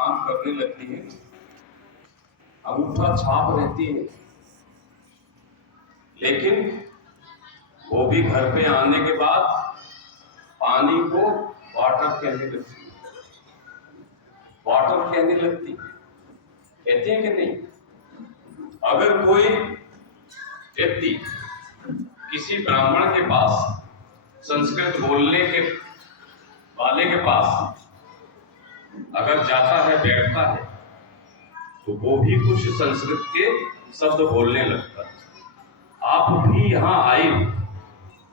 काम करने लगती है, अंगूठा छाप रहती है, लेकिन वो भी घर पे आने के बाद पानी को वाटर कहने लगती है, वाटर कहने लगती है, कहते हैं कि नहीं? अगर कोई व्यक्ति किसी ब्राह्मण के पास, संस्कृत बोलने के वाले के पास अगर जाता है, बैठता है, तो वो भी कुछ संस्कृत के शब्द बोलने लगता है। आप भी यहाँ आए,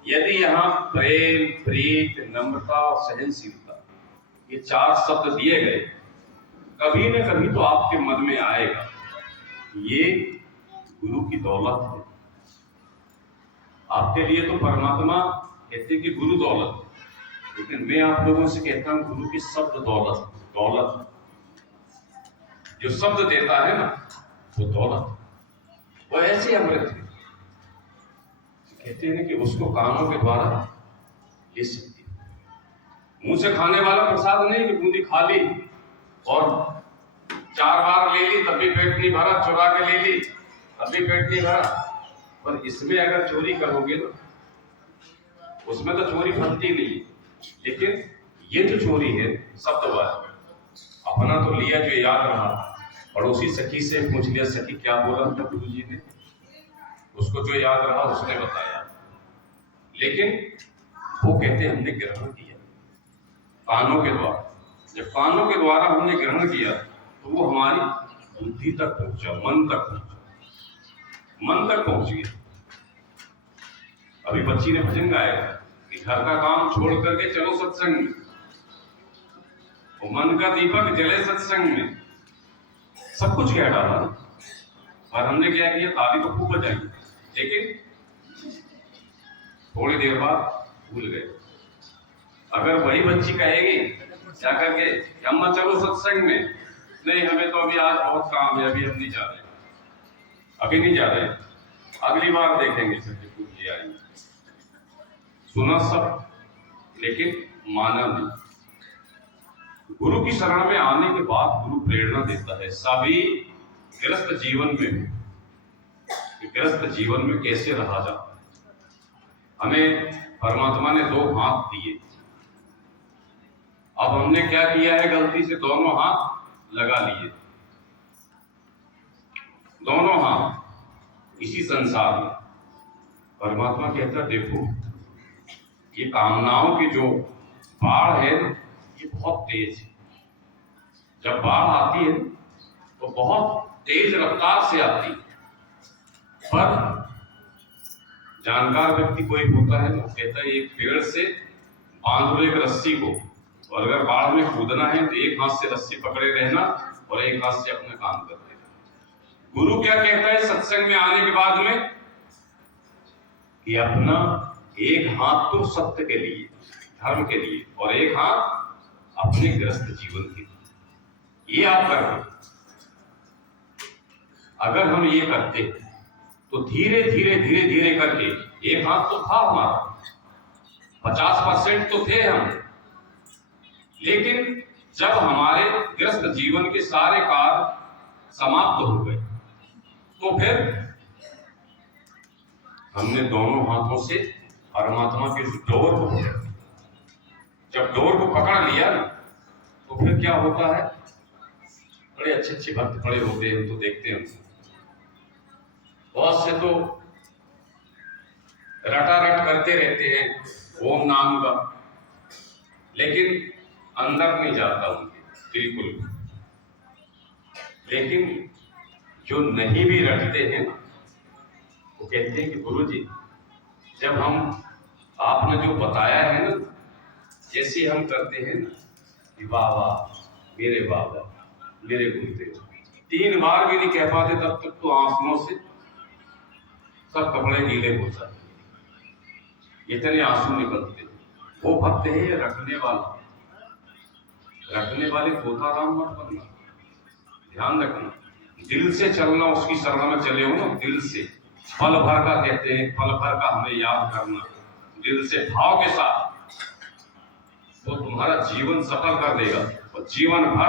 यदि यहाँ प्रेम, प्रीत, नम्रता और सहनशीलता, ये 4 शब्द दिए गए, कभी न कभी तो आपके मन में आएगा, ये गुरु की दौलत है। आपके लिए तो परमात्मा कहते कि गुरु दौलत, लेकिन मैं आप लोगों से कहता हूं गुरु की शब्द दौलत। दौलत जो शब्द देता है ना, वो दौलत, वो ऐसे अमृत है, कहते हैं कि उसको कानों के द्वारा ले सकती है। मुंह से खाने वाला प्रसाद नहीं कि बूंदी खा ली और 4 बार ले ली तब भी पेट नहीं भरा, चुरा के ले ली तब भी पेट नहीं भरा। पर इसमें अगर चोरी करोगे ना, उसमें तो चोरी फलती नहीं, लेकिन ये जो चोरी है शब्दवाद, अपना तो लिया जो याद रहा, पड़ोसी सखी से पूछ लिया, सखी क्या बोला था गुरु जी ने, उसको जो याद रहा उसने बताया, लेकिन वो कहते हमने ग्रहण किया कानों के द्वारा। जब कानों के द्वारा हमने ग्रहण किया तो वो हमारी बुद्धि तक पहुंचा, मन तक पहुंचा, मन तक पहुंच गया। अभी बच्ची ने भजन गाया कि घर का काम छोड़ करके चलो सत्संग में, वो मन का दीपक जले सत्संग में, सब कुछ कह डाला। और हमने क्या किया, ताली तो खूब बजाई, लेकिन थोड़ी देर बाद भूल गए। अगर वही बच्ची कहेगी क्या करके, अम्मा चलो सत्संग में, नहीं हमें तो अभी आज बहुत काम है, अभी हम नहीं जा रहे, अभी नहीं जा रहे, अगली बार देखेंगे, सच्ची पूछ लिया। सुना सब, लेकिन माना नहीं। गुरु की शरण में आने के बाद गुरु प्रेरणा देता है सभी गृहस्थ जीवन में, गृहस्थ जीवन में कैसे रहा जाता है। हमें परमात्मा ने 2 हाथ दिए, अब हमने क्या किया है, गलती से दोनों हाथ लगा लिए, दोनों हाथ इसी संसार में। परमात्मा कहता है देखो, ये कामनाओं की जो बाढ़ है ना, ये बहुत तेज है। जब बाढ़ आती है तो बहुत तेज रफ्तार से आती है, पर जानकार व्यक्ति कोई होता है, वो कहता है एक पेड़ से बांध लो एक रस्सी को, और अगर बाढ़ में कूदना है तो एक हाथ से रस्सी पकड़े रहना और एक हाथ से अपना काम कर देना। गुरु क्या कहता है सत्संग में आने के बाद में, कि अपना एक हाथ तो सत्य के लिए, धर्म के लिए, और एक हाथ अपने गृहस्थ जीवन के लिए, ये आप कर रहे। अगर हम ये करते तो धीरे धीरे धीरे धीरे करके, एक हाथ तो था हमारा, 50% तो थे हम, लेकिन जब हमारे गृहस्थ जीवन के सारे कार्य समाप्त हो गए, तो फिर हमने दोनों हाथों से परमात्मा के डोर को पकड़ लिया। जब डोर को पकड़ लिया ना, तो फिर क्या होता है, बड़े अच्छे अच्छे भक्त खड़े होते हैं, तो देखते हैं बहुत से तो रटारट करते रहते हैं ओम नाम का, लेकिन अंदर नहीं जाता उनके बिल्कुल। लेकिन जो नहीं भी रटते हैं, वो कहते हैं कि गुरुजी जब हम, आपने जो बताया है ना, जैसे हम करते हैं ना, कि वाह वाह मेरे बाबा, मेरे गुरुदेव, 3 बार भी नहीं कह पाते, तब तक तो आंसुओं से सब कपड़े गीले हो जाते, इतने आंसू निकलते। वो भक्त है रखने वाला, रखने वाले तोता राम मत बनना, ध्यान रखना, दिल से चलना, उसकी शरण में चले हो ना, दिल से। पल भर का कहते हैं, पल भर का हमें याद करना, दिल से भाव के साथ, तो तुम्हारा जीवन सफल कर देगा, और जीवन भर